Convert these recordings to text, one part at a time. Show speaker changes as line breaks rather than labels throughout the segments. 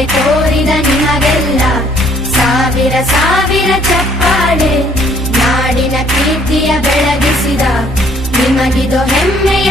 ಕಣ್ಣಲ್ಲಿ ತೋರಿದ ನಿಮಗೆಲ್ಲ ಸಾವಿರ ಸಾವಿರ ಚಪ್ಪಾಳೆ ನಾಡಿನ ಕೀರ್ತಿಯ ಬೆಳಗಿಸಿದ ನಿಮಗಿದು ಹೆಮ್ಮೆಯ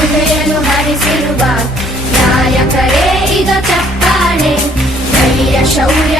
ಜಿಲ್ಲೆಯನ್ನು ಹರಿಸಿರುವ ನಾಯಕರೇ ಈಗ ಚಪ್ಪಾಳೆ. ಶೌರ್ಯ